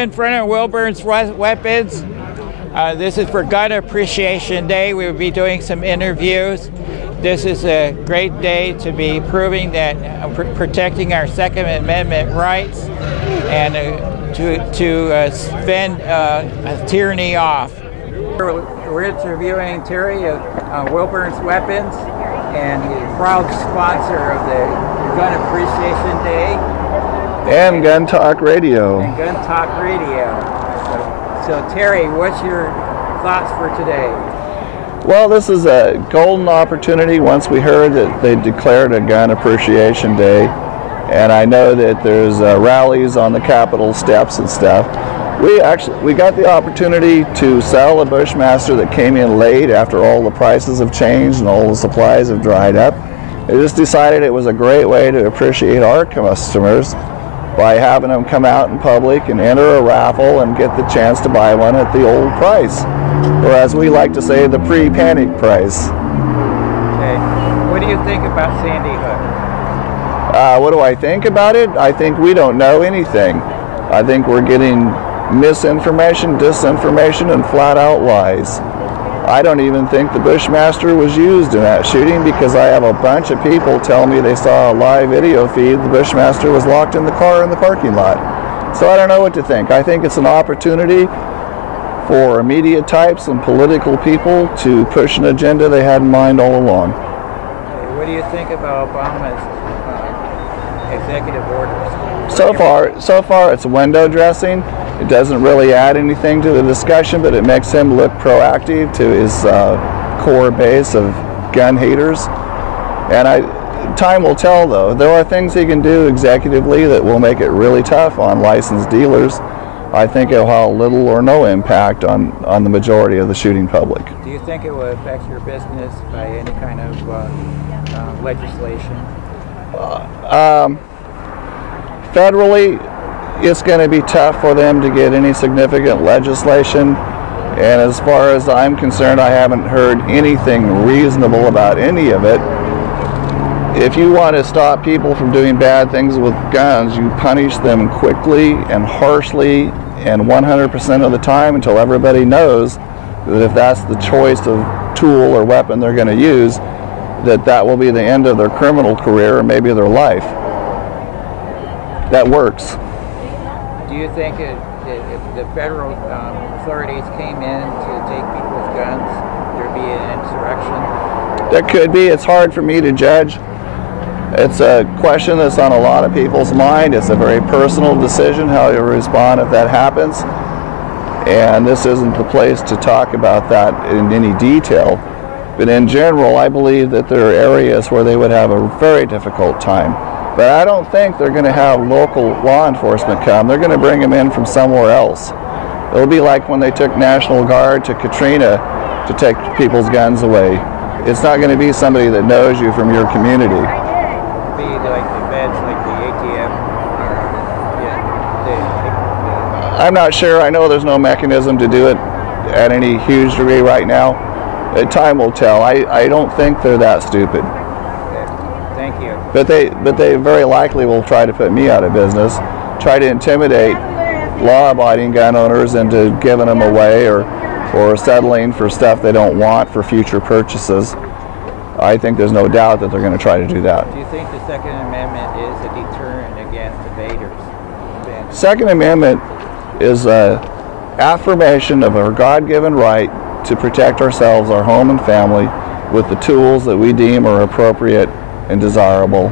In front of Wilburn's Weapons. This is for Gun Appreciation Day. We will be doing some interviews. This is a great day to be proving that protecting our Second Amendment rights and to fend tyranny off. We're interviewing Terry of Wilburn's Weapons, and he's a proud sponsor of the Gun Appreciation Day. And Gun Talk Radio. And Gun Talk Radio. So Terry, what's your thoughts for today? Well, this is a golden opportunity. Once we heard that they declared a Gun Appreciation Day, and I know that there's rallies on the Capitol steps and stuff. We got the opportunity to sell a Bushmaster that came in late after all the prices have changed and all the supplies have dried up. I just decided it was a great way to appreciate our customers by having them come out in public and enter a raffle and get the chance to buy one at the old price, or as we like to say, the pre-panic price. Okay. What do you think about Sandy Hook? What do I think about it? I think we don't know anything. I think we're getting misinformation, disinformation, and flat-out lies. I don't even think the Bushmaster was used in that shooting, because I have a bunch of people tell me they saw a live video feed. The Bushmaster was locked in the car in the parking lot. So I don't know what to think. I think it's an opportunity for media types and political people to push an agenda they had in mind all along. What do you think about Obama's executive orders? So far it's window dressing. It doesn't really add anything to the discussion, but it makes him look proactive to his core base of gun haters. And time will tell, though. There are things he can do executively that will make it really tough on licensed dealers. I think it'll have little or no impact on the majority of the shooting public. Do you think it will affect your business by any kind of legislation? Federally, it's going to be tough for them to get any significant legislation, and as far as I'm concerned, I haven't heard anything reasonable about any of it. If you want to stop people from doing bad things with guns, you punish them quickly and harshly and 100% of the time until everybody knows that if that's the choice of tool or weapon they're going to use, that will be the end of their criminal career or maybe their life. That works. Do you think if the federal authorities came in to take people's guns, there'd be an insurrection? There could be. It's hard for me to judge. It's a question that's on a lot of people's mind. It's a very personal decision how you respond if that happens. And this isn't the place to talk about that in any detail. But in general, I believe that there are areas where they would have a very difficult time. But I don't think they're going to have local law enforcement come. They're going to bring them in from somewhere else. It'll be like when they took National Guard to Katrina to take people's guns away. It's not going to be somebody that knows you from your community. It'll be like the feds, like the ATF. I'm not sure. I know there's no mechanism to do it at any huge degree right now. Time will tell. I don't think they're that stupid. Thank you. But they very likely will try to put me out of business, try to intimidate law-abiding gun owners into giving them away or settling for stuff they don't want for future purchases. I think there's no doubt that they're going to try to do that. Do you think the Second Amendment is a deterrent against invaders? Second Amendment is an affirmation of our God-given right to protect ourselves, our home and family, with the tools that we deem are appropriate and desirable.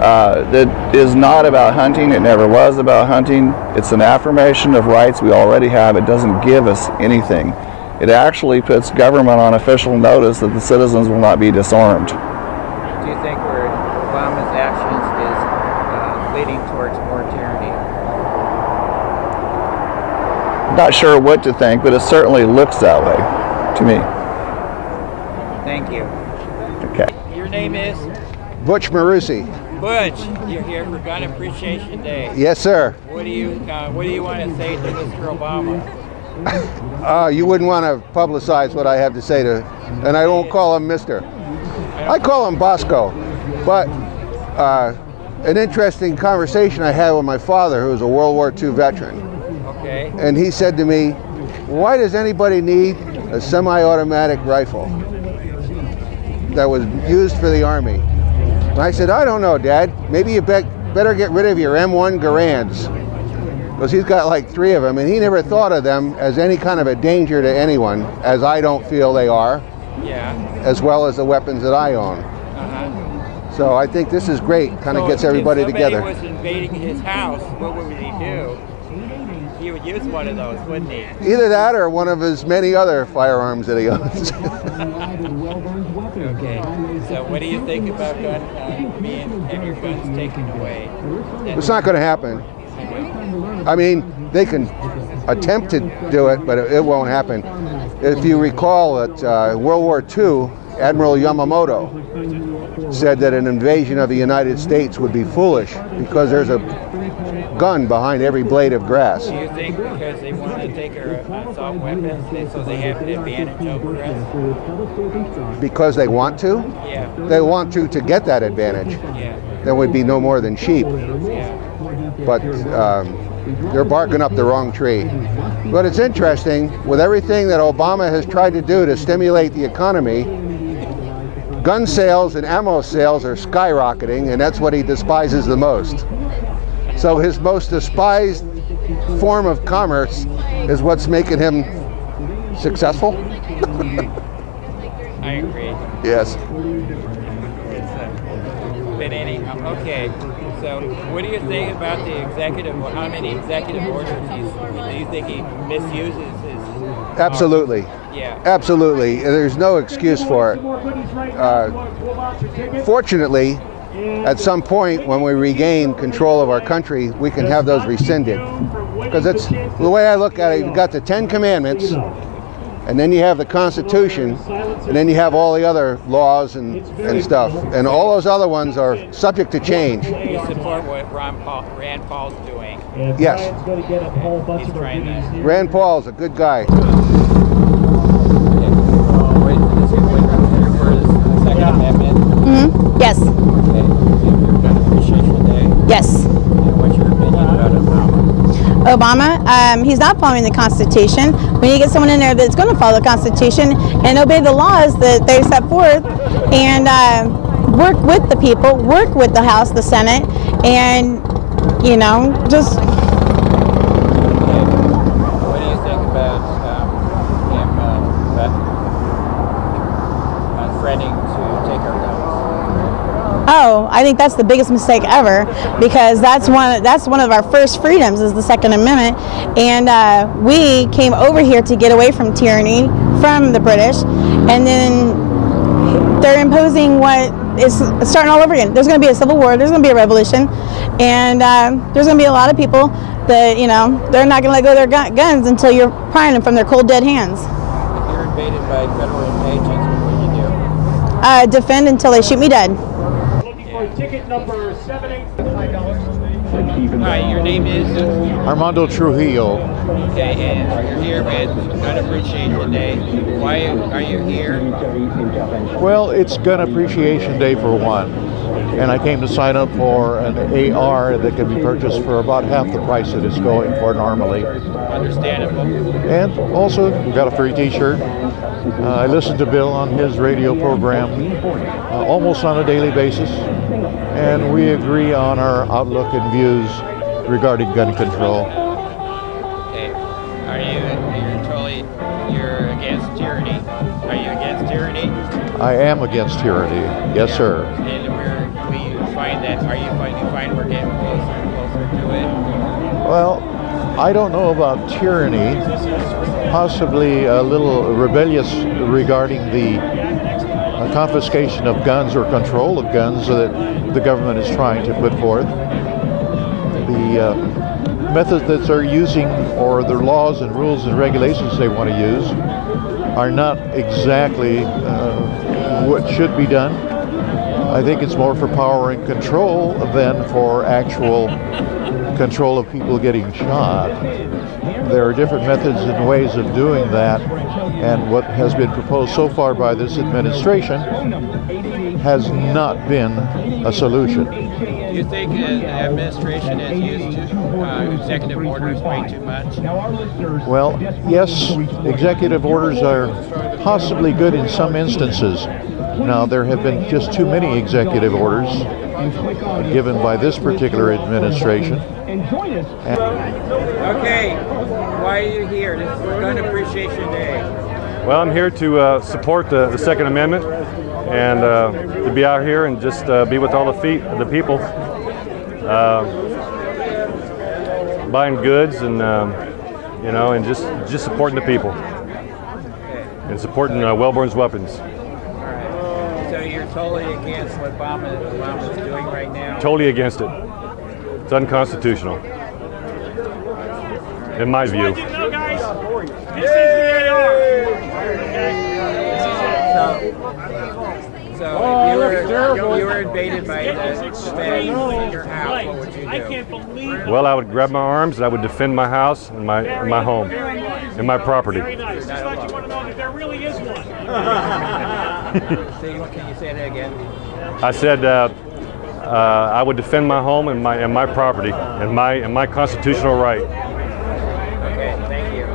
That is not about hunting. It never was about hunting. It's an affirmation of rights we already have. It doesn't give us anything. It actually puts government on official notice that the citizens will not be disarmed. Do you think where Obama's actions is leading towards more tyranny? Not sure what to think, but it certainly looks that way to me. Thank you. Okay. Your name is? Butch Marusi. Butch, you're here for Gun Appreciation Day. Yes, sir. What do you want to say to Mr. Obama? You wouldn't want to publicize what I have to say to, and I won't call him Mr. I call him Bosco. But an interesting conversation I had with my father, who was a World War II veteran. Okay. And he said to me, why does anybody need a semi-automatic rifle that was used for the Army? And I said, I don't know, Dad. Maybe you better get rid of your M1 Garands. Because he's got like 3 of them, and he never thought of them as any kind of a danger to anyone, as I don't feel they are, as well as the weapons that I own. So I think this is great, kind of gets everybody together. If somebody was invading his house, what would he do? He would use one of those, wouldn't he? Either that or one of his many other firearms that he owns. Okay, so what do you think about having your guns taken away? It's not going to happen. I mean, they can attempt to do it, but it won't happen. If you recall that World War II, Admiral Yamamoto said that an invasion of the United States would be foolish because there's a gun behind every blade of grass. Do you think because they want to take our assault weapons, so they have an advantage over us? Because they want to? Yeah. They want to get that advantage. Yeah. That would be no more than cheap. Yeah. But they're barking up the wrong tree. But it's interesting, with everything that Obama has tried to do to stimulate the economy, gun sales and ammo sales are skyrocketing, and that's what he despises the most. So his most despised form of commerce is what's making him successful. I agree. Yes. But anyhow, okay. So, what do you think about the executive? How many executive orders do you think he misuses his? Absolutely. Yeah. Absolutely. There's no excuse for it. Fortunately, at some point when we regain control of our country, we can have those rescinded. Because it's the way I look at it, you've got the 10 Commandments, and then you have the Constitution, and then you have all the other laws and stuff. And all those other ones are subject to change. You support what Rand Paul's doing? Yes. He's trying to... Rand Paul's a good guy. Wait, is he waiting for his Second Amendment? Mm-hmm. Yes. Okay. Your Gun Appreciation Day? Yes. And what's your opinion about Obama? Obama, he's not following the Constitution. We need to get someone in there that's going to follow the Constitution and obey the laws that they set forth, and work with the people, work with the House, the Senate, and, you know, just... Okay. What do you think about him threatening to take our guns? Oh, I think that's the biggest mistake ever, because that's one of our first freedoms is the Second Amendment, and we came over here to get away from tyranny from the British, and then they're imposing what is starting all over again. There's going to be a civil war, there's going to be a revolution, and there's going to be a lot of people that, you know, they're not going to let go of their guns until you're prying them from their cold dead hands. If you're invaded by federal agents, what would you do? Defend until they shoot me dead. Ticket number 785. Hi, your name is? Armando Trujillo. Okay, and you're here with Gun Appreciation Day. Why are you here? Well, it's Gun Appreciation Day for one, and I came to sign up for an AR that can be purchased for about half the price that it's going for normally. Understandable. And also, we got a free T-shirt. I listen to Bill on his radio program almost on a daily basis, and we agree on our outlook and views regarding gun control. Okay, you're against tyranny? Are you against tyranny? I am against tyranny, yes, sir. And you find that? Are you find we're getting closer and closer to it? Well, I don't know about tyranny. Possibly a little rebellious regarding the confiscation of guns or control of guns that the government is trying to put forth. The methods that they're using, or the laws and rules and regulations they want to use, are not exactly what should be done. I think it's more for power and control than for actual control of people getting shot. There are different methods and ways of doing that, and what has been proposed so far by this administration has not been a solution. Do you think the administration has used executive orders way too much? Well, yes, executive orders are possibly good in some instances. Now, there have been just too many executive orders given by this particular administration. Okay, why are you here? This is Gun Appreciation Day. Well, I'm here to support the Second Amendment and to be out here and just be with all the people, buying goods and you know, and just supporting the people and supporting Wellborn's weapons. All right. So you're totally against what Obama's doing right now? Totally against it. It's unconstitutional, in my view. So if you were invaded by the Fed in your house, what would you do? Well, I would grab my arms and I would defend my house and my home and my property. Very nice. Just thought you want to know that there really is one. Can you say that again? I said I would defend my home and my property and my constitutional right. Okay, thank you.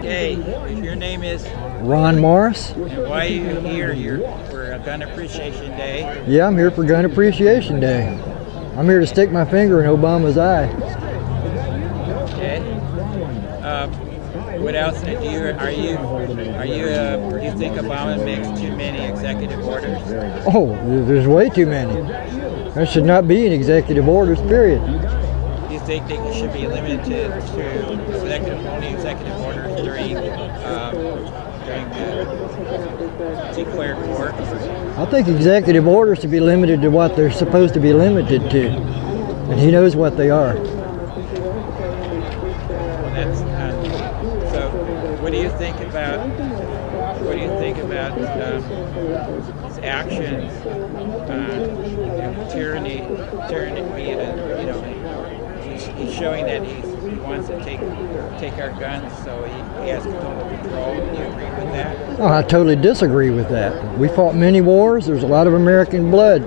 Okay, your name is? Ron Morris. And why are you here? You're for Gun Appreciation Day. Yeah, I'm here for Gun Appreciation Day. I'm here to stick my finger in Obama's eye. Okay. What else do you think Obama makes too many executive orders? Oh, there's way too many. There should not be any executive orders, period. Do you think they should be limited to only executive orders during declared war? I think executive orders should be limited to what they're supposed to be limited to, and he knows what they are. So, what do you think about his actions? Tyranny. He's showing that he wants to take our guns, so he has total control. Do you agree with that? Oh, I totally disagree with that. We fought many wars. There's a lot of American blood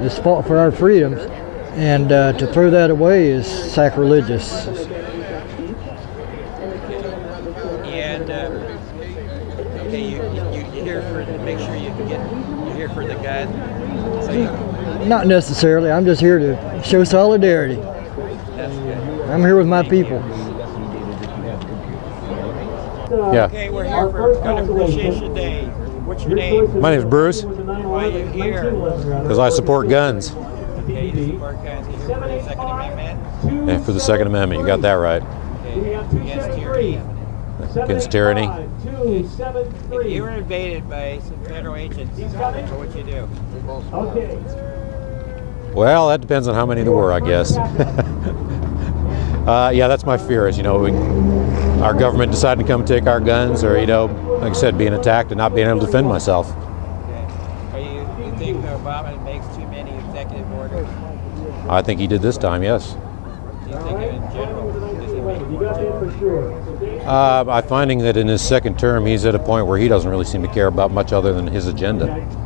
that's fought for our freedoms, and to throw that away is sacrilegious. And okay, you're here to make sure you're here for the gun. So Not necessarily. I'm just here to show solidarity. that's good. I'm here with my people. Yeah. Okay, we're here for Gun Appreciation Day. What's your name? My name's Bruce, Why are you here? because I support guns. Okay, you support guns. You here for the Second Amendment? And for the Second Amendment, you got that right. Okay, against tyranny. Against tyranny. If you were invaded by some federal agents, what would you do? Well, that depends on how many there were, I guess. Yeah, that's my fear is, our government deciding to come take our guns or, like I said, being attacked and not being able to defend myself. Okay. You think Obama makes too many executive orders? I think he did this time, yes. Do you think in general, does he make more? I'm finding that in his second term, he's at a point where he doesn't really seem to care about much other than his agenda. Thanks. Do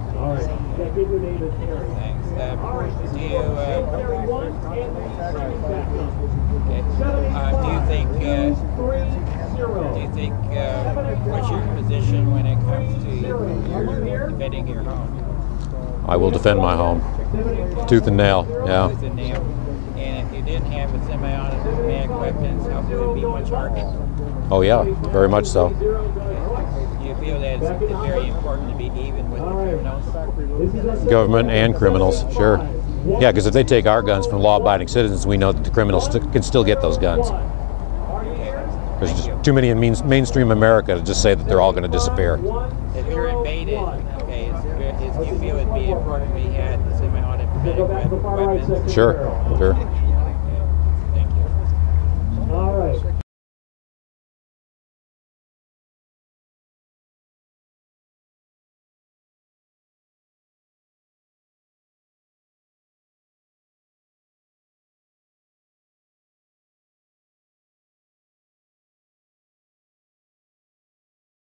you think what's your position when it comes to defending your home? I will defend my home, tooth and nail, yeah. Tooth and nail. And if you didn't have the semi-automatic weapons, how could it be much harder? Oh yeah, very much so. Do you feel that it's very important to be even with the criminals? Government and criminals, sure. Yeah, because if they take our guns from law-abiding citizens, we know that the criminals can still get those guns. There's just too many in mainstream America to just say that they're all going to disappear. If you're invaded, okay, do you feel it'd be important we had the semi-automatic weapons? Sure.